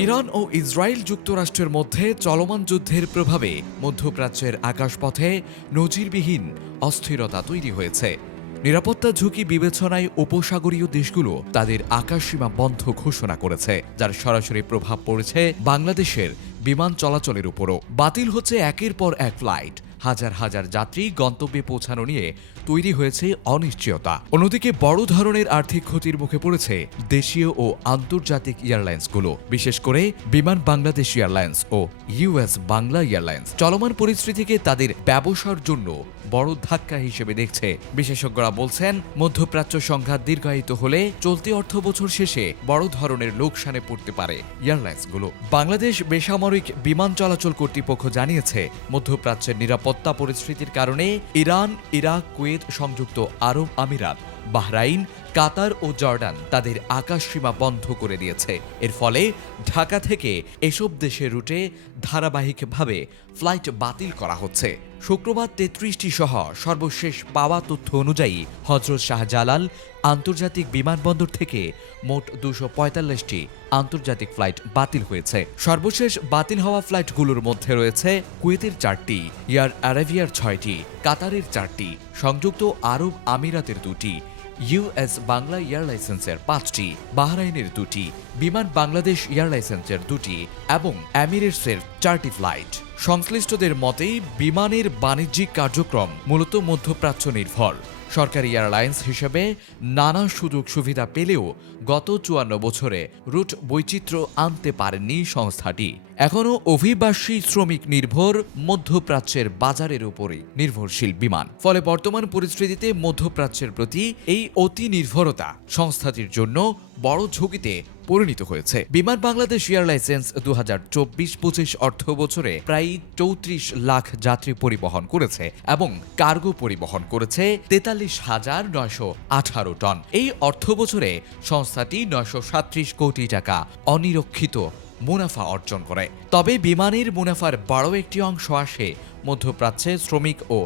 Iran ও Israel যুক্তরাষ্ট্রের মধ্যে চলমান যুদ্ধের প্রভাবে মধ্যপ্রাচ্যের আকাশপথে নজিরবিহীন অস্থিরতা তৈরি হয়েছে। নিরাপত্তা ঝুঁকি বিবেচনায় উপসাগরীয় দেশগুলো তাদের আকাশসীমা বন্ধ ঘোষণা করেছে, যার সরাসরি প্রভাব পড়েছে বাংলাদেশের বিমান চলাচলের উপরও। বাতিল হচ্ছে একের পর এক ফ্লাইট, হাজার হাজার যাত্রী গন্তব্যে পৌঁছানো নিয়ে তৈরি হয়েছে অনিশ্চয়তা। অন্যদিকে বড় ধরনের আর্থিক ক্ষতির মুখে পড়েছে দেশীয় ও আন্তর্জাতিক এয়ারলাইন্সগুলো, বিশেষ করে বিমান বাংলাদেশ এয়ারলাইন্স ও ইউএস বাংলা এয়ারলাইন্স। চলমান পরিস্থিতিকে তাদের ব্যবসার জন্য বড় ধাক্কা হিসেবে দেখছে। বিশেষজ্ঞরা বলছেন, মধ্যপ্রাচ্য সংঘাত দীর্ঘায়িত হলে চলতি অর্থবছর শেষে বড় ধরনের লোকসানে পড়তে পারে এয়ারলাইন্সগুলো। বাংলাদেশ বেসামরিক বিমান চলাচল কর্তৃপক্ষ জানিয়েছে, মধ্যপ্রাচ্যের নিরাপত্তা পরিস্থিতির কারণে ইরান, ইরাক, কুয়েত, সংযুক্ত আরব আমিরাত, বাহরাইন, কাতার ও জর্ডান তাদের আকাশসীমা বন্ধ করে দিয়েছে। এর ফলে ঢাকা থেকে এসব দেশের রুটে ধারাবাহিকভাবে ফ্লাইট বাতিল করা হচ্ছে। শুক্রবার ৩৩টি সহ সর্বশেষ পাওয়া তথ্য অনুযায়ী হযরত শাহজালাল আন্তর্জাতিক বিমানবন্দর থেকে মোট ২৪৫টি আন্তর্জাতিক ফ্লাইট বাতিল হয়েছে। সর্বশেষ বাতিল হওয়া ফ্লাইটগুলোর মধ্যে রয়েছে কুয়েতের 4টি, এয়ার আরাবিয়ার 6টি, কাতারের 4টি, সংযুক্ত আরব আমিরাতের 2টি, ইউএস বাংলা এয়ারলাইন্সের 5টি, বাহরাইনের 2টি, বিমান বাংলাদেশ এয়ারলাইন্সের 2টি এবং এমিরেটসের 4টি ফ্লাইট। সংশ্লিষ্টদের মতে, বিমানের বাণিজ্যিক কার্যক্রম মূলত মধ্যপ্রাচ্য নির্ভর। সরকারি এয়ারলাইন্স হিসেবে নানা সুযোগ সুবিধা পেলেও গত ৫৪ বছরে রুট বৈচিত্র্য আনতে পারেনি সংস্থাটি। এখনও অভিবাসী শ্রমিক নির্ভর মধ্যপ্রাচ্যের বাজারের উপরই নির্ভরশীল বিমান। ফলে বর্তমান পরিস্থিতিতে মধ্যপ্রাচ্যের প্রতি এই অতি নির্ভরতা সংস্থাটির জন্য বড় ঝুঁকিতে পরিণত হয়েছে। বিমান বাংলাদেশ এয়ারলাইন্স ২০২৪-২৫ অর্থ বছরে প্রায় ৩৪ লাখ যাত্রী পরিবহন করেছে এবং কার্গো পরিবহন করেছে ৪৩,৯১৮ টন। এই অর্থ বছরে সংস্থাটি ৯৩৭ কোটি টাকা অনিরক্ষিত মুনাফা অর্জন করে। তবে বিমানের মুনাফার বড় একটি অংশ আসে মধ্যপ্রাচ্যে শ্রমিক ও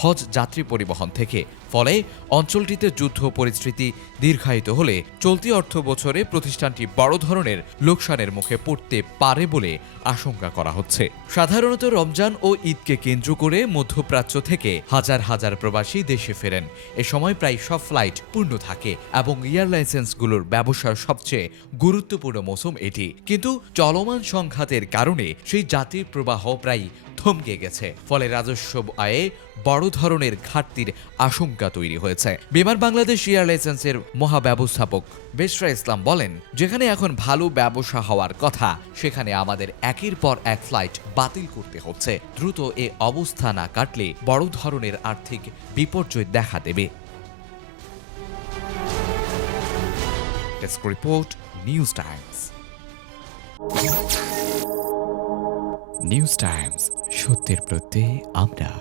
হজ যাত্রী পরিবহন থেকে। ফলে অঞ্চলটিতে যুদ্ধ পরিস্থিতি দীর্ঘায়িত হলে চলতি অর্থ বছরে প্রতিষ্ঠানটি বড় ধরনের লোকসানের মুখে পড়তে পারে বলে আশঙ্কা করা হচ্ছে। সাধারণত রমজান ও ঈদকে কেন্দ্র করে মধ্যপ্রাচ্য থেকে হাজার হাজার প্রবাসী দেশে ফেরেন। এ সময় প্রায় সব ফ্লাইট পূর্ণ থাকে এবং এয়ারলাইন্সগুলোর ব্যবসার সবচেয়ে গুরুত্বপূর্ণ মৌসুম এটি। কিন্তু চলমান সংঘাতের কারণে সেই যাত্রীর প্রবাহ প্রায় থমকে গেছে। ফলে রাজস্ব আয়ে বড় ধরনের ঘাটতির আশঙ্কা তৈরি হয়েছে। বিমান বাংলাদেশ এয়ারলাইন্সের মহাব্যবস্থাপক বেশরা ইসলাম বলেন, যেখানে এখন ভালো ব্যবসা হওয়ার কথা, সেখানে আমাদের একের পর এক ফ্লাইট বাতিল করতে হচ্ছে। দ্রুত এ অবস্থা না কাটলে বড় ধরনের আর্থিক বিপর্যয় দেখা দেবে। Desk report, news Times. News Times, সত্যের প্রত্যয়ে আমরা।